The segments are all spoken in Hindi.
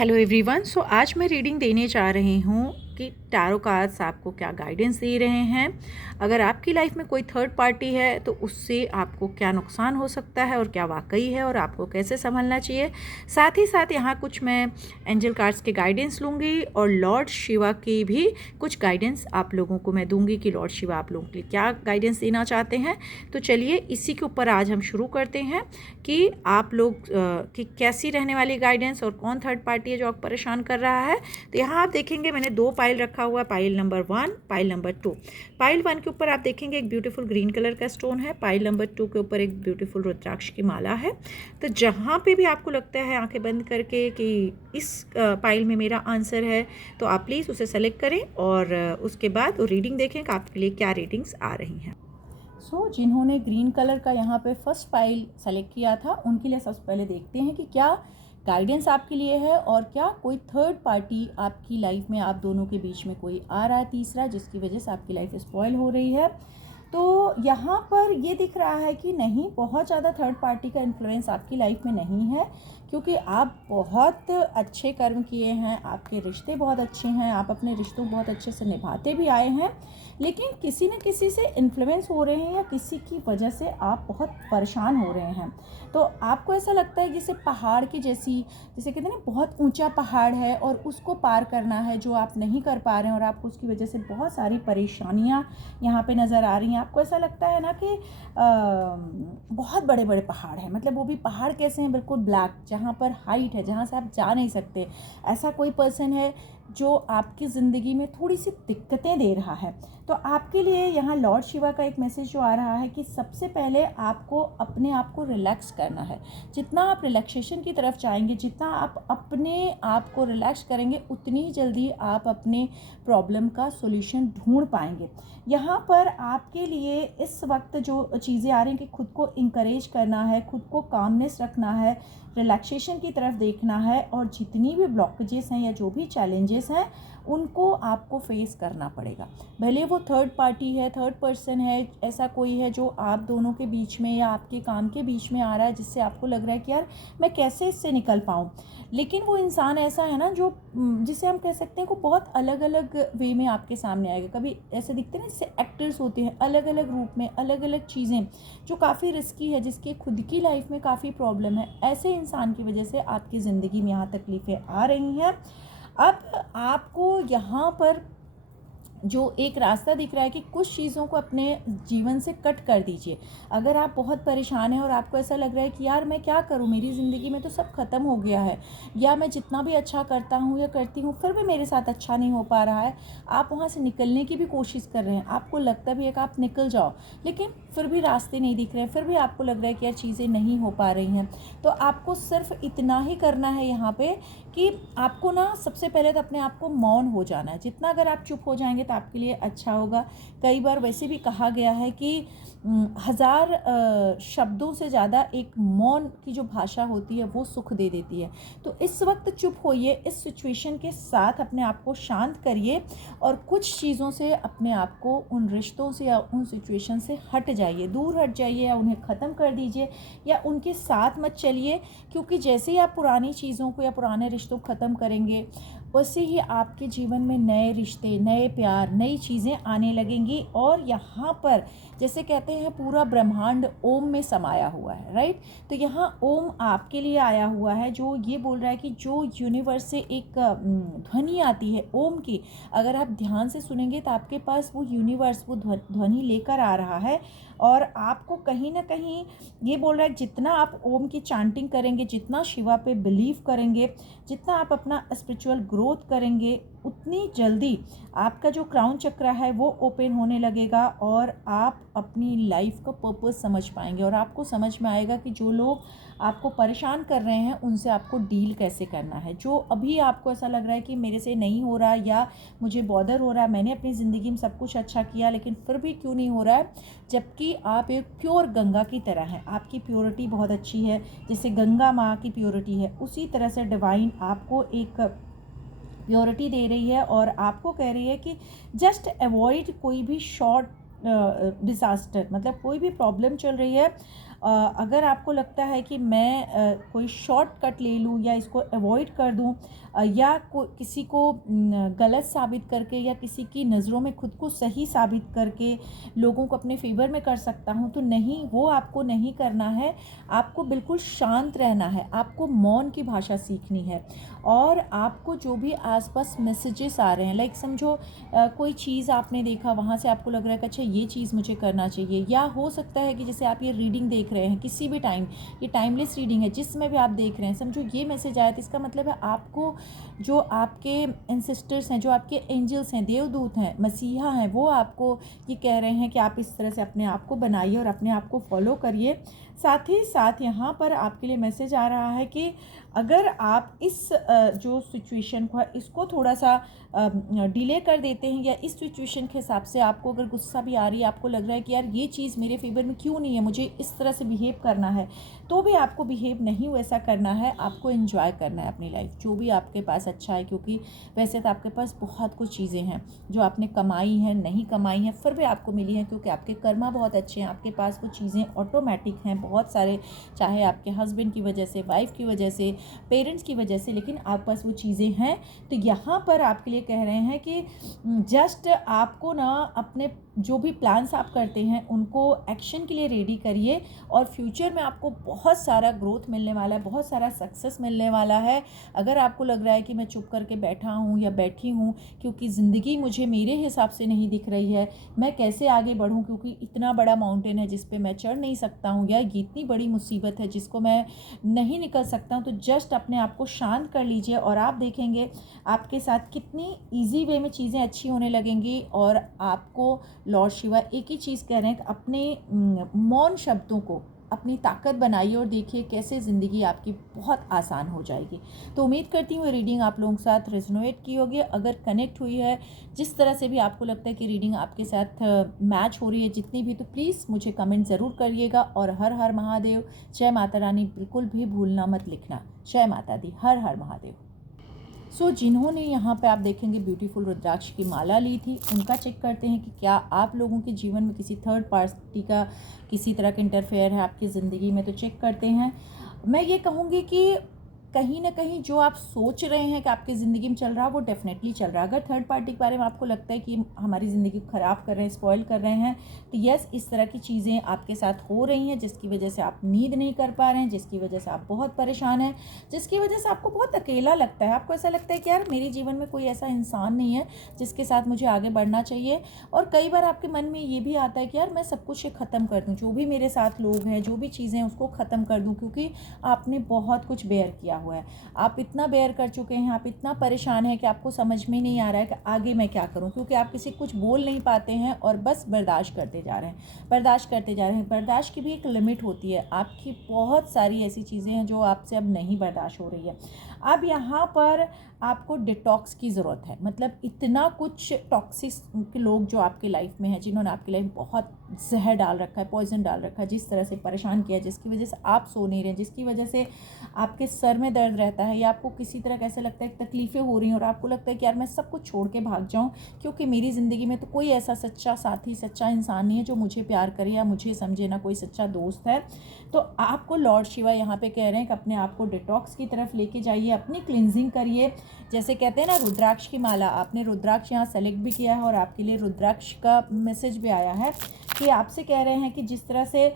Hello everyone. सो आज मैं रीडिंग देने जा रही हूँ कि टैरो कार्ड्स आपको क्या गाइडेंस दे रहे हैं। अगर आपकी लाइफ में कोई थर्ड पार्टी है तो उससे आपको क्या नुकसान हो सकता है और क्या वाकई है और आपको कैसे संभलना चाहिए। साथ ही साथ यहाँ कुछ मैं एंजल कार्ड्स के गाइडेंस लूँगी और लॉर्ड शिवा की भी कुछ गाइडेंस आप लोगों को मैं दूंगी कि लॉर्ड शिवा आप लोगों के लिए क्या गाइडेंस देना चाहते हैं। तो चलिए इसी के ऊपर आज हम शुरू करते हैं कि आप लोग की कैसी रहने वाली गाइडेंस और कौन थर्ड पार्टी है जो आपको परेशान कर रहा है। तो यहाँ आप देखेंगे मैंने दो पाइल रखा हुआ है, pile number 1, pile number 2। Pile 1 के ऊपर आप देखेंगे एक ब्यूटीफुल ग्रीन कलर का स्टोन है, पाइल नंबर 2 के ऊपर एक ब्यूटीफुल रुद्राक्ष की माला है। तो जहाँ पे भी आपको लगता है आंखें बंद करके कि इस पाइल में मेरा आंसर है तो आप प्लीज़ उसे सेलेक्ट करें और उसके बाद वो रीडिंग देखें कि आपके लिए क्या रीडिंग्स आ रही हैं। जिन्होंने ग्रीन कलर का यहाँ पे फर्स्ट फाइल सेलेक्ट किया था उनके लिए सबसे पहले देखते हैं कि क्या गाइडेंस आपके लिए है और क्या कोई थर्ड पार्टी आपकी लाइफ में, आप दोनों के बीच में कोई आ रहा है तीसरा, जिसकी वजह से आपकी लाइफ स्पॉइल हो रही है। तो यहाँ पर ये दिख रहा है कि नहीं, बहुत ज़्यादा थर्ड पार्टी का इन्फ्लुएंस आपकी लाइफ में नहीं है, क्योंकि आप बहुत अच्छे कर्म किए हैं, आपके रिश्ते बहुत अच्छे हैं, आप अपने रिश्तों को बहुत अच्छे से निभाते भी आए हैं। लेकिन किसी न किसी से इन्फ्लुएंस हो रहे हैं या किसी की वजह से आप बहुत परेशान हो रहे हैं। तो आपको ऐसा लगता है जैसे पहाड़ की जैसे कहते हैं ना, बहुत ऊंचा पहाड़ है और उसको पार करना है जो आप नहीं कर पा रहे हैं और आपको उसकी वजह से बहुत सारी परेशानियां यहाँ पे नज़र आ रही हैं। आपको ऐसा लगता है ना कि बहुत बड़े बड़े पहाड़ हैं, मतलब वो भी पहाड़ कैसे हैं, बिल्कुल ब्लैक, जहाँ पर हाइट है, जहाँ से आप जा नहीं सकते। ऐसा कोई पर्सन है जो आपकी ज़िंदगी में थोड़ी सी दिक्कतें दे रहा है। तो आपके लिए यहाँ लॉर्ड शिवा का एक मैसेज जो आ रहा है कि सबसे पहले आपको अपने आप को रिलैक्स करना है। जितना आप रिलैक्सेशन की तरफ जाएंगे, जितना आप अपने आप को रिलैक्स करेंगे, उतनी जल्दी आप अपने प्रॉब्लम का सॉल्यूशन ढूंढ पाएंगे। यहाँ पर आपके लिए इस वक्त जो चीज़ें आ रही हैं कि खुद को इंकरेज करना है, खुद को कामनेस रखना है, रिलैक्सेशन की तरफ देखना है और जितनी भी ब्लॉकेजेस हैं या जो भी चैलेंजेस हैं उनको आपको फेस करना पड़ेगा। भले वो थर्ड पार्टी है, थर्ड पर्सन है, ऐसा कोई है जो आप दोनों के बीच में या आपके काम के बीच में आ रहा है, जिससे आपको लग रहा है कि यार मैं कैसे इससे निकल पाऊँ। लेकिन वो इंसान ऐसा है ना जो जिसे हम कह सकते हैं को बहुत अलग अलग वे में आपके सामने आएगा। कभी ऐसे दिखते हैं ना, जैसे एक्टर्स होते हैं अलग अलग रूप में, अलग अलग चीज़ें जो काफ़ी रिस्की है, जिसके खुद की लाइफ में काफ़ी प्रॉब्लम है, ऐसे इंसान की वजह से आपकी ज़िंदगी में यहाँ तकलीफ़ें आ रही हैं। अब आपको यहाँ पर जो एक रास्ता दिख रहा है कि कुछ चीज़ों को अपने जीवन से कट कर दीजिए। अगर आप बहुत परेशान हैं और आपको ऐसा लग रहा है कि यार मैं क्या करूं, मेरी ज़िंदगी में तो सब ख़त्म हो गया है, या मैं जितना भी अच्छा करता हूं या करती हूं फिर भी मेरे साथ अच्छा नहीं हो पा रहा है, आप वहां से निकलने की भी कोशिश कर रहे हैं, आपको लगता भी है कि आप निकल जाओ, लेकिन फिर भी रास्ते नहीं दिख रहे हैं, फिर भी आपको लग रहा है कि यार चीज़ें नहीं हो पा रही हैं। तो आपको सिर्फ इतना ही करना है यहाँ पे कि आपको ना सबसे पहले तो अपने आप को मौन हो जाना है। जितना अगर आप चुप हो जाएंगे तो आपके लिए अच्छा होगा। कई बार वैसे भी कहा गया है कि 1000 शब्दों से ज़्यादा एक मौन की जो भाषा होती है वो सुख दे देती है। तो इस वक्त चुप होइए, इस सिचुएशन के साथ अपने आप को शांत करिए और कुछ चीज़ों से अपने आप को, उन रिश्तों से या उन सिचुएशन से हट जाइए, दूर हट जाइए या उन्हें ख़त्म कर दीजिए या उनके साथ मत चलिए। क्योंकि जैसे ही आप पुरानी चीज़ों को या पुराने रिश्तों को ख़त्म करेंगे, वैसे ही आपके जीवन में नए रिश्ते, नए प्यार, नई चीज़ें आने लगेंगी। और यहाँ पर जैसे कहते हैं पूरा ब्रह्मांड ओम में समाया हुआ है, राइट। तो यहाँ ओम आपके लिए आया हुआ है, जो ये बोल रहा है कि जो यूनिवर्स से एक ध्वनि आती है ओम की, अगर आप ध्यान से सुनेंगे तो आपके पास वो यूनिवर्स वो ध्वनि लेकर आ रहा है। और आपको कहीं ना कहीं ये बोल रहा है जितना आप ओम की चांटिंग करेंगे, जितना शिवा पे बिलीव करेंगे, जितना आप अपना स्पिरिचुअल ग्रोथ करेंगे, उतनी जल्दी आपका जो क्राउन चक्र है वो ओपन होने लगेगा और आप अपनी लाइफ का पर्पस समझ पाएंगे और आपको समझ में आएगा कि जो लोग आपको परेशान कर रहे हैं उनसे आपको डील कैसे करना है। जो अभी आपको ऐसा लग रहा है कि मेरे से नहीं हो रहा या मुझे बॉदर हो रहा है, मैंने अपनी ज़िंदगी में सब कुछ अच्छा किया लेकिन फिर भी क्यों नहीं हो रहा है, जबकि आप एक प्योर गंगा की तरह हैं, आपकी प्योरिटी बहुत अच्छी है, जैसे गंगा माँ की प्योरिटी है उसी तरह से डिवाइन आपको एक प्योरिटी दे रही है और आपको कह रही है कि जस्ट अवॉइड कोई भी शॉर्ट डिज़ास्टर, मतलब कोई भी प्रॉब्लम चल रही है अगर आपको लगता है कि मैं कोई शॉर्टकट ले लूँ या इसको अवॉइड कर दूँ, या किसी को गलत साबित करके या किसी की नज़रों में खुद को सही साबित करके लोगों को अपने फेवर में कर सकता हूँ, तो नहीं, वो आपको नहीं करना है। आपको बिल्कुल शांत रहना है, आपको मौन की भाषा सीखनी है। और आपको जो भी आसपास मैसेजेस आ रहे हैं, लाइक समझो कोई चीज़ आपने देखा, वहाँ से आपको लग रहा है कि अच्छा ये चीज़ मुझे करना चाहिए, या हो सकता है कि जैसे आप ये रीडिंग देख रहे हैं किसी भी टाइम, ये टाइमलेस रीडिंग है, जिस समय भी आप देख रहे हैं, समझो ये मैसेज आया, तो इसका मतलब है आपको जो आपके एंसेस्टर्स हैं, जो आपके एंजल्स हैं, देवदूत हैं, मसीहा हैं, वो आपको ये कह रहे हैं कि आप इस तरह से अपने आप को बनाइए और अपने आप को फॉलो करिए। साथ ही साथ यहाँ पर आपके लिए मैसेज आ रहा है कि अगर आप इस जो सिचुएशन को है इसको थोड़ा सा डिले कर देते हैं, या इस सिचुएशन के हिसाब से आपको अगर गुस्सा भी आ रही है, आपको लग रहा है कि यार ये चीज़ मेरे फेवर में क्यों नहीं है, मुझे इस तरह से बिहेव करना है, तो भी आपको बिहेव नहीं वैसा करना है। आपको एंजॉय करना है अपनी लाइफ, जो भी आपके पास अच्छा है, क्योंकि वैसे तो आपके पास बहुत कुछ चीज़ें हैं जो आपने कमाई हैं, नहीं कमाई हैं, फिर भी आपको मिली हैं, क्योंकि आपके कर्मा बहुत अच्छे हैं, आपके पास वो चीज़ें ऑटोमेटिक हैं बहुत सारे, चाहे आपके हस्बैंड की वजह से, वाइफ की वजह से, पेरेंट्स की वजह से, लेकिन आपके पास वो चीज़ें हैं। तो यहाँ पर आपके लिए कह रहे हैं कि जस्ट आपको ना अपने जो भी प्लान्स आप करते हैं उनको एक्शन के लिए रेडी करिए, और फ्यूचर में आपको बहुत सारा ग्रोथ मिलने वाला है, बहुत सारा सक्सेस मिलने वाला है। अगर आपको लग रहा है कि मैं चुप करके बैठा हूँ या बैठी हूँ क्योंकि ज़िंदगी मुझे मेरे हिसाब से नहीं दिख रही है, मैं कैसे आगे बढ़ूँ, क्योंकि इतना बड़ा माउंटेन है जिस पे मैं चढ़ नहीं सकता हूँ, या इतनी बड़ी मुसीबत है जिसको मैं नहीं निकल सकता हूँ, तो जस्ट अपने आप को शांत कर लीजिए और आप देखेंगे आपके साथ कितनी ईजी वे में चीज़ें अच्छी होने लगेंगी। और आपको लॉर्ड शिवा एक ही चीज़ कह रहे हैं कि अपने मौन शब्दों को अपनी ताकत बनाइए और देखिए कैसे ज़िंदगी आपकी बहुत आसान हो जाएगी। तो उम्मीद करती हूँ रीडिंग आप लोगों के साथ रेजोनेट की होगी। अगर कनेक्ट हुई है, जिस तरह से भी आपको लगता है कि रीडिंग आपके साथ मैच हो रही है जितनी भी, तो प्लीज़ मुझे कमेंट ज़रूर करिएगा। और हर हर महादेव, जय माता रानी बिल्कुल भी भूलना मत लिखना। जय माता दी, हर हर महादेव। जिन्होंने यहाँ पे आप देखेंगे ब्यूटीफुल रुद्राक्ष की माला ली थी, उनका चेक करते हैं कि क्या आप लोगों के जीवन में किसी थर्ड पार्टी का किसी तरह का इंटरफेयर है आपकी ज़िंदगी में। तो चेक करते हैं। मैं ये कहूँगी कि कहीं ना कहीं जो आप सोच रहे हैं कि आपकी ज़िंदगी में चल रहा है वो डेफिनेटली चल रहा है। अगर थर्ड पार्टी के बारे में आपको लगता है कि हमारी ज़िंदगी को ख़राब कर रहे हैं, स्पॉइल कर रहे हैं, तो यस, इस तरह की चीज़ें आपके साथ हो रही हैं जिसकी वजह से आप नींद नहीं कर पा रहे हैं, जिसकी वजह से आप बहुत परेशान हैं, जिसकी वजह से आपको बहुत अकेला लगता है। आपको ऐसा लगता है कि यार मेरे जीवन में कोई ऐसा इंसान नहीं है जिसके साथ मुझे आगे बढ़ना चाहिए। और कई बार आपके मन में ये भी आता है कि यार मैं सब कुछ ख़त्म कर दूँ, जो भी मेरे साथ लोग हैं, जो भी चीज़ें हैं उसको ख़त्म कर दूँ, क्योंकि आपने बहुत कुछ बेयर किया हुआ है, आप इतना बेयर कर चुके हैं, आप इतना परेशान हैं कि आपको समझ में नहीं आ रहा है कि आगे मैं क्या करूं, क्योंकि आप किसी कुछ बोल नहीं पाते हैं और बस बर्दाश्त करते जा रहे हैं, बर्दाश्त करते जा रहे हैं। बर्दाश्त की भी एक लिमिट होती है। आपकी बहुत सारी ऐसी चीज़ें हैं जो आपसे अब नहीं बर्दाश्त हो रही है। अब यहाँ पर आपको डिटॉक्स की ज़रूरत है। मतलब इतना कुछ टॉक्सिक लोग जो आपकी लाइफ में हैं, जिन्होंने आपकी लाइफ बहुत जहर डाल रखा है, पॉइजन डाल रखा है, जिस तरह से परेशान किया, जिसकी वजह से आप सो नहीं रहे, जिसकी वजह से आपके सर में दर्द रहता है, या आपको किसी तरह कैसे लगता है तकलीफ़ें हो रही हैं और आपको लगता है कि यार मैं सब कुछ छोड़ के भाग जाऊं, क्योंकि मेरी ज़िंदगी में तो कोई ऐसा सच्चा साथी, सच्चा इंसान नहीं है जो मुझे प्यार करे या मुझे समझे, ना कोई सच्चा दोस्त है। तो आपको लॉर्ड शिवा यहाँ पे कह रहे हैं कि अपने आप को डिटॉक्स की तरफ लेके जाइए, अपनी क्लिनजिंग करिए। जैसे कहते हैं ना, रुद्राक्ष की माला, आपने रुद्राक्ष यहाँ सेलेक्ट भी किया है और आपके लिए रुद्राक्ष का मैसेज भी आया है कि आपसे कह रहे हैं कि जिस तरह से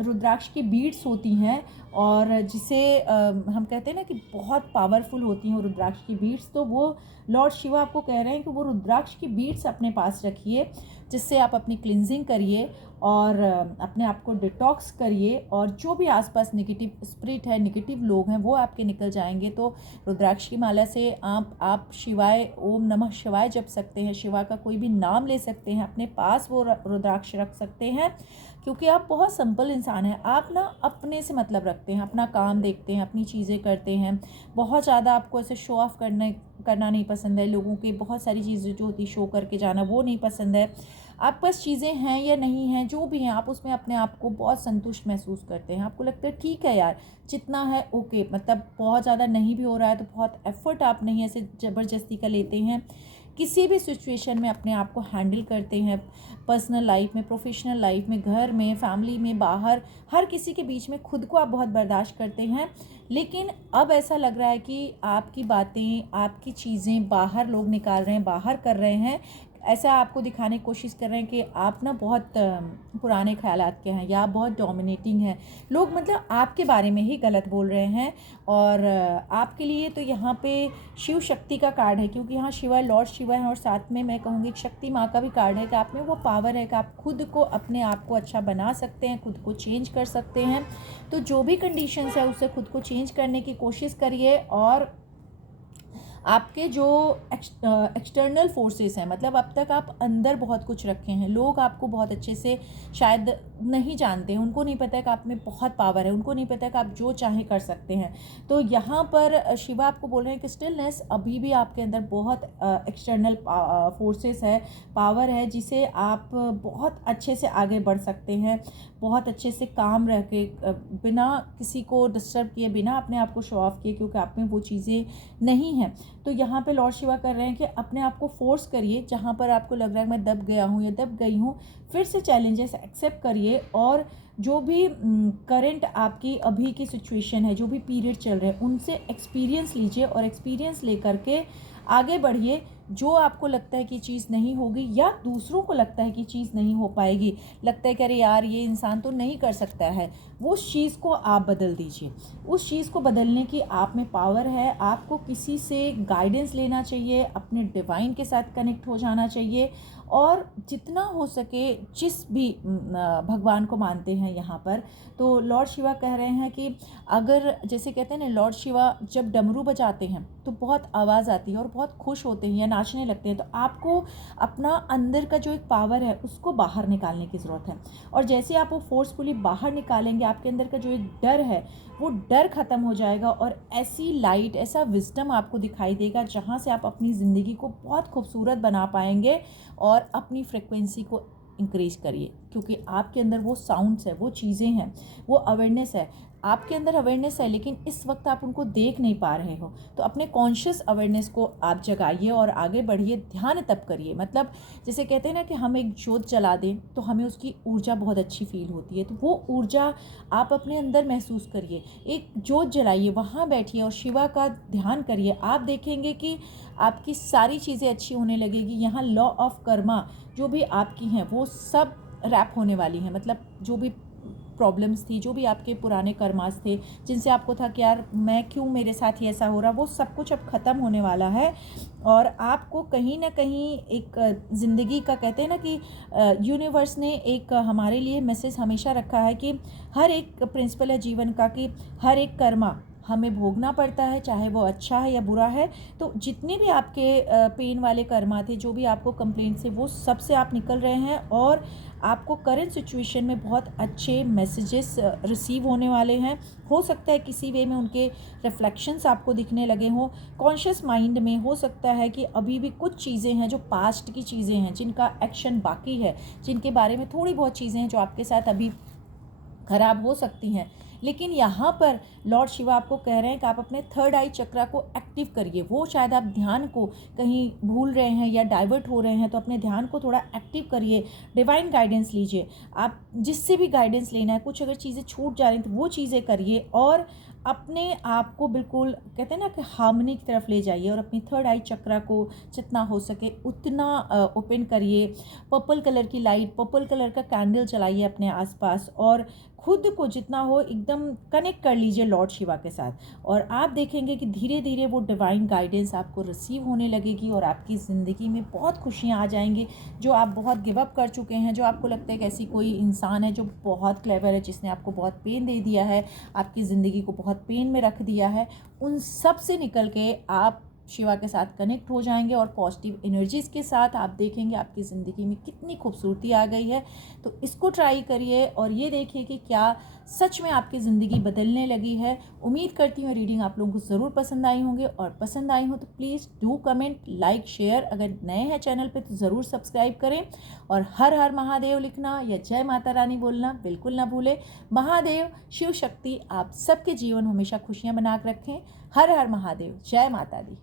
रुद्राक्ष की बीड्स होती हैं और जिसे हम कहते हैं ना कि बहुत पावरफुल होती हैं रुद्राक्ष की बीड्स, तो वो लॉर्ड शिवा आपको कह रहे हैं कि वो रुद्राक्ष की बीड्स अपने पास रखिए, जिससे आप अपनी क्लिनजिंग करिए और अपने आप को डिटॉक्स करिए, और जो भी आसपास नेगेटिव स्पिरिट है, नेगेटिव लोग हैं, वो आपके निकल जाएंगे। तो रुद्राक्ष की माला से आप शिवाय, ओम नमः शिवाय जप सकते हैं, शिवा का कोई भी नाम ले सकते हैं, अपने पास वो रुद्राक्ष रख सकते हैं, क्योंकि आप बहुत सिंपल इंसान हैं। आप ना अपने से मतलब रखते हैं, अपना काम देखते हैं, अपनी चीज़ें करते हैं, बहुत ज़्यादा आपको ऐसे शो ऑफ करना नहीं पसंद है, लोगों की बहुत सारी चीज़ें जो होती शो करके जाना वो नहीं पसंद है। आप पास चीज़ें हैं या नहीं हैं, जो भी हैं, आप उसमें अपने आप को बहुत संतुष्ट महसूस करते हैं। आपको लगता है ठीक है यार, जितना है ओके, मतलब बहुत ज़्यादा नहीं भी हो रहा है तो बहुत एफर्ट आप नहीं ऐसे ज़बरदस्ती का लेते हैं। किसी भी सिचुएशन में अपने आप को हैंडल करते हैं, पर्सनल लाइफ में, प्रोफेशनल लाइफ में, घर में, फैमिली में, बाहर, हर किसी के बीच में खुद को आप बहुत बर्दाश्त करते हैं। लेकिन अब ऐसा लग रहा है कि आपकी बातें, आपकी चीज़ें बाहर लोग निकाल रहे हैं, बाहर कर रहे हैं, ऐसा आपको दिखाने की कोशिश कर रहे हैं कि आप ना बहुत पुराने ख़यालात के हैं या आप बहुत डोमिनेटिंग हैं। लोग मतलब आपके बारे में ही गलत बोल रहे हैं। और आपके लिए तो यहाँ पे शिव शक्ति का कार्ड है, क्योंकि यहाँ शिवा लॉर्ड शिवा है और साथ में मैं कहूँगी शक्ति माँ का भी कार्ड है कि आप में वो पावर है कि आप खुद को, अपने आप को अच्छा बना सकते हैं, खुद को चेंज कर सकते हैं। तो जो भी कंडीशंस है उससे खुद को चेंज करने की कोशिश करिए। और आपके जो एक्सटर्नल फोर्सेस हैं, मतलब अब तक आप अंदर बहुत कुछ रखे हैं, लोग आपको बहुत अच्छे से शायद नहीं जानते हैं, उनको नहीं पता है कि आप में बहुत पावर है, उनको नहीं पता है कि आप जो चाहें कर सकते हैं। तो यहाँ पर शिवा आपको बोल रहे हैं कि स्टिलनेस, अभी भी आपके अंदर बहुत एक्सटर्नल फोर्सेस है, पावर है, जिसे आप बहुत अच्छे से आगे बढ़ सकते हैं, बहुत अच्छे से काम रह के, बिना किसी को डिस्टर्ब किए, बिना अपने आप को शो ऑफ किए, क्योंकि आप में वो चीज़ें नहीं हैं। तो यहाँ पे लॉर्ड शिवा कर रहे हैं कि अपने आप को फोर्स करिए, जहाँ पर आपको लग रहा है मैं दब गया हूँ या दब गई हूँ, फिर से चैलेंजेस एक्सेप्ट करिए। और जो भी करंट आपकी अभी की सिचुएशन है, जो भी पीरियड चल रहे हैं, उनसे एक्सपीरियंस लीजिए और एक्सपीरियंस लेकर के आगे बढ़िए। जो आपको लगता है कि चीज़ नहीं होगी या दूसरों को लगता है कि चीज़ नहीं हो पाएगी, लगता है कि अरे यार ये इंसान तो नहीं कर सकता है, उस चीज़ को आप बदल दीजिए। उस चीज़ को बदलने की आप में पावर है। आपको किसी से गाइडेंस लेना चाहिए, अपने डिवाइन के साथ कनेक्ट हो जाना चाहिए। और जितना हो सके, जिस भी भगवान को मानते हैं यहाँ पर, तो लॉर्ड शिवा कह रहे हैं कि अगर, जैसे कहते हैं ना, लॉर्ड शिवा जब डमरू बजाते हैं तो बहुत आवाज़ आती है और बहुत खुश होते हैं या नाचने लगते हैं। तो आपको अपना अंदर का जो एक पावर है उसको बाहर निकालने की ज़रूरत है। और जैसे आप वो फोर्सफुली बाहर निकालेंगे, आपके अंदर का जो एक डर है वो डर ख़त्म हो जाएगा और ऐसी लाइट, ऐसा विजडम आपको दिखाई देगा जहाँ से आप अपनी ज़िंदगी को बहुत खूबसूरत बना पाएंगे। और अपनी फ्रिक्वेंसी को इंक्रीज़ करिए, क्योंकि आपके अंदर वो साउंड्स है, वो चीज़ें हैं, वो अवेयरनेस है। आपके अंदर अवेयरनेस है, लेकिन इस वक्त आप उनको देख नहीं पा रहे हो। तो अपने कॉन्शियस अवेयरनेस को आप जगाइए और आगे बढ़िए। ध्यान तब करिए, मतलब जैसे कहते हैं ना कि हम एक जोत जला दें तो हमें उसकी ऊर्जा बहुत अच्छी फील होती है। तो वो ऊर्जा आप अपने अंदर महसूस करिए। एक जोत जलाइए, वहाँ बैठिए और शिवा का ध्यान करिए। आप देखेंगे कि आपकी सारी चीज़ें अच्छी होने लगेगी। यहाँ लॉ ऑफ कर्मा जो भी आपकी हैं वो सब रैप होने वाली हैं। मतलब जो भी प्रॉब्लम्स थी, जो भी आपके पुराने कर्मास थे, जिनसे आपको था कि यार मैं क्यों, मेरे साथ ही ऐसा हो रहा, वो सब कुछ अब ख़त्म होने वाला है। और आपको कहीं ना कहीं एक ज़िंदगी का, कहते हैं ना कि यूनिवर्स ने एक हमारे लिए मैसेज हमेशा रखा है कि हर एक प्रिंसिपल है जीवन का कि हर एक कर्मा हमें भोगना पड़ता है, चाहे वो अच्छा है या बुरा है। तो जितने भी आपके पेन वाले कर्मा थे, जो भी आपको कंप्लेंट से, वो सब से आप निकल रहे हैं। और आपको करंट सिचुएशन में बहुत अच्छे मैसेजेस रिसीव होने वाले हैं। हो सकता है किसी वे में उनके रिफ्लेक्शंस आपको दिखने लगे हों। कॉन्शियस माइंड में हो सकता है कि अभी भी कुछ चीज़ें हैं जो पास्ट की चीज़ें हैं, जिनका एक्शन बाकी है, जिनके बारे में थोड़ी बहुत चीज़ें हैं जो आपके साथ अभी खराब हो सकती हैं। लेकिन यहाँ पर लॉर्ड शिवा आपको कह रहे हैं कि आप अपने थर्ड आई चक्रा को एक्टिव करिए। वो शायद आप ध्यान को कहीं भूल रहे हैं या डाइवर्ट हो रहे हैं, तो अपने ध्यान को थोड़ा एक्टिव करिए। डिवाइन गाइडेंस लीजिए। आप जिससे भी गाइडेंस लेना है, कुछ अगर चीज़ें छूट जा रही हैं तो वो चीज़ें करिए। और अपने आप को बिल्कुल, कहते हैं ना कि हार्मनी की तरफ ले जाइए और अपनी थर्ड आई चक्रा को जितना हो सके उतना ओपन करिए। पर्पल कलर की लाइट, पर्पल कलर का कैंडल जलाइए अपने आसपास और खुद को जितना हो एकदम कनेक्ट कर लीजिए लॉर्ड शिवा के साथ। और आप देखेंगे कि धीरे धीरे वो डिवाइन गाइडेंस आपको रिसीव होने लगेगी और आपकी ज़िंदगी में बहुत खुशियाँ आ जाएंगी। जो आप बहुत गिव अप कर चुके हैं, जो आपको लगता है कि ऐसी कोई इंसान है जो बहुत क्लेवर है, जिसने आपको बहुत पेन दे दिया है, आपकी ज़िंदगी को बहुत पेन में रख दिया है, उन सब से निकल के आप शिवा के साथ कनेक्ट हो जाएंगे और पॉजिटिव एनर्जीज़ के साथ आप देखेंगे आपकी ज़िंदगी में कितनी खूबसूरती आ गई है। तो इसको ट्राई करिए और ये देखिए कि क्या सच में आपकी ज़िंदगी बदलने लगी है। उम्मीद करती हूँ रीडिंग आप लोगों को ज़रूर पसंद आई होंगे, और पसंद आई हो तो please do comment, like, share. अगर नए हैं चैनल पे तो ज़रूर सब्सक्राइब करें और हर हर महादेव लिखना या जय माता रानी बोलना बिल्कुल ना भूलें। महादेव, शिव शक्ति आप सबके जीवन में हमेशा खुशियाँ बना के रखें। हर हर महादेव, जय माता दी।